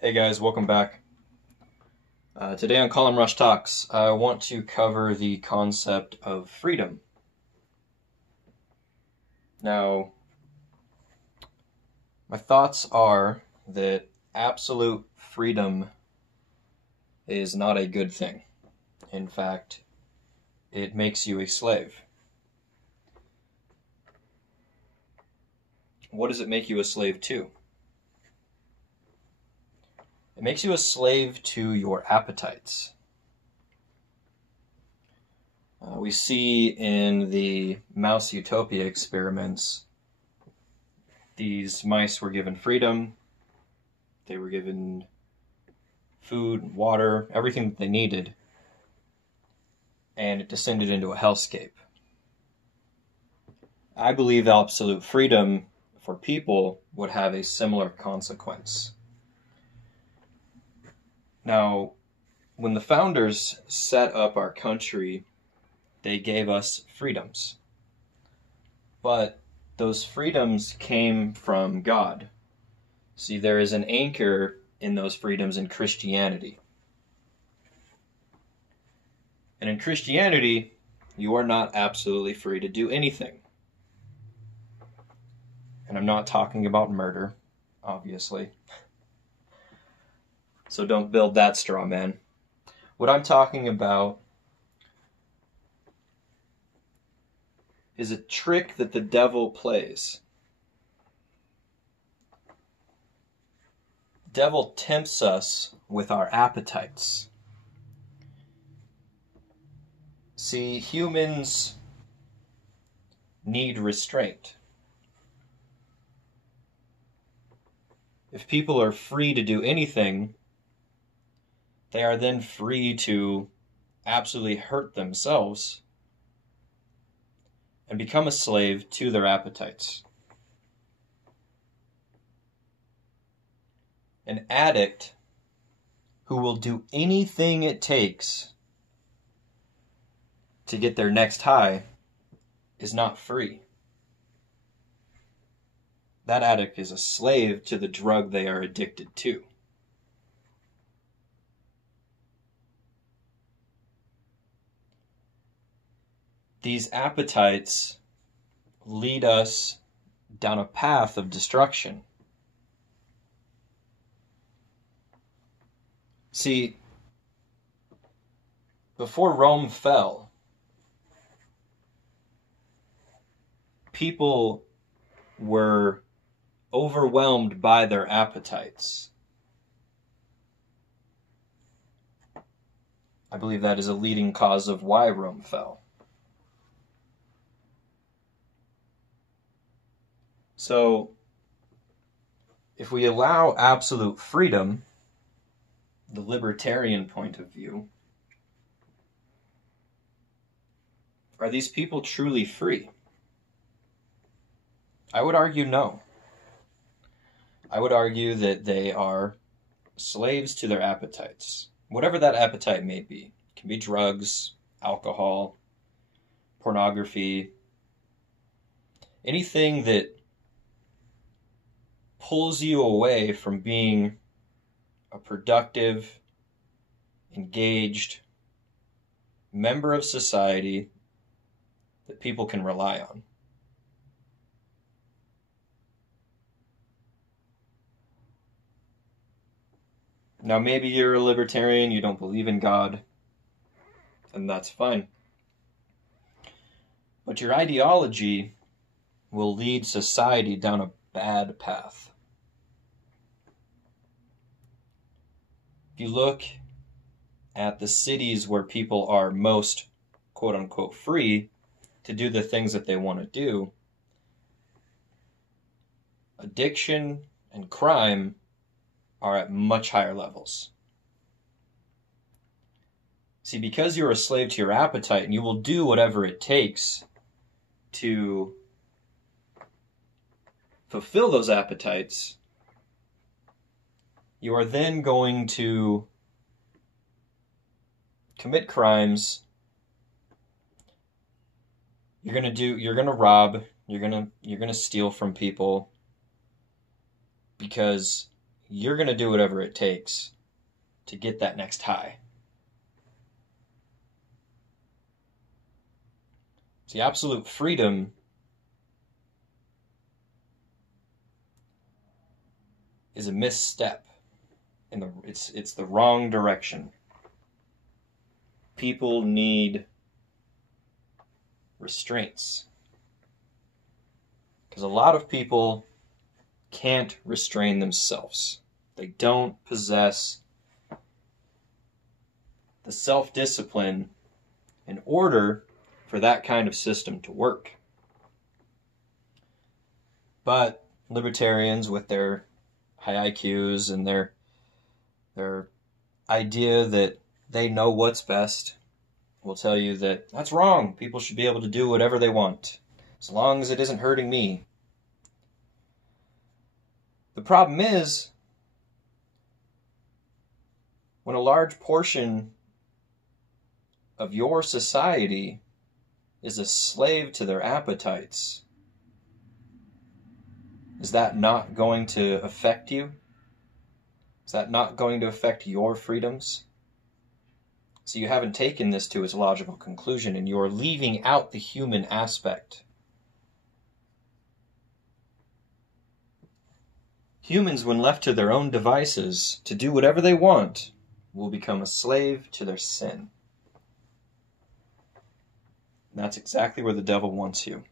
Hey guys, welcome back. Today on Column Rush Talks, I want to cover the concept of freedom. Now, my thoughts are that absolute freedom is not a good thing. In fact, it makes you a slave. What does it make you a slave to? It makes you a slave to your appetites. We see in the mouse utopia experiments, these mice were given freedom, they were given food, water, everything that they needed, and it descended into a hellscape. I believe absolute freedom for people would have a similar consequence. Now, when the founders set up our country, they gave us freedoms. But those freedoms came from God. See, there is an anchor in those freedoms in Christianity. And in Christianity, you are not absolutely free to do anything. And I'm not talking about murder, obviously. So don't build that straw man. What I'm talking about is a trick that the devil plays. The devil tempts us with our appetites. See, humans need restraint. If people are free to do anything, they are then free to absolutely hurt themselves and become a slave to their appetites. An addict who will do anything it takes to get their next high is not free. That addict is a slave to the drug they are addicted to. These appetites lead us down a path of destruction. See, before Rome fell, people were overwhelmed by their appetites. I believe that is a leading cause of why Rome fell. So, if we allow absolute freedom, the libertarian point of view, are these people truly free? I would argue no. I would argue that they are slaves to their appetites, whatever that appetite may be. It can be drugs, alcohol, pornography, anything that pulls you away from being a productive, engaged member of society that people can rely on. Now, maybe you're a libertarian, you don't believe in God, and that's fine. But your ideology will lead society down a bad path. If you look at the cities where people are most, quote unquote, free to do the things that they want to do, addiction and crime are at much higher levels. See, because you're a slave to your appetite and you will do whatever it takes to fulfill those appetites, you are then going to commit crimes. You're gonna rob, you're gonna steal from people because you're going to do whatever it takes to get that next high. See, absolute freedom is a misstep. It's the wrong direction. People need restraints. Because a lot of people can't restrain themselves. They don't possess the self-discipline in order for that kind of system to work. But libertarians, with their high IQs and their idea that they know what's best, will tell you that that's wrong. People should be able to do whatever they want, as long as it isn't hurting me. The problem is, when a large portion of your society is a slave to their appetites, is that not going to affect you? Is that not going to affect your freedoms? So you haven't taken this to its logical conclusion, and you're leaving out the human aspect. Humans, when left to their own devices to do whatever they want, will become a slave to their sin. And that's exactly where the devil wants you.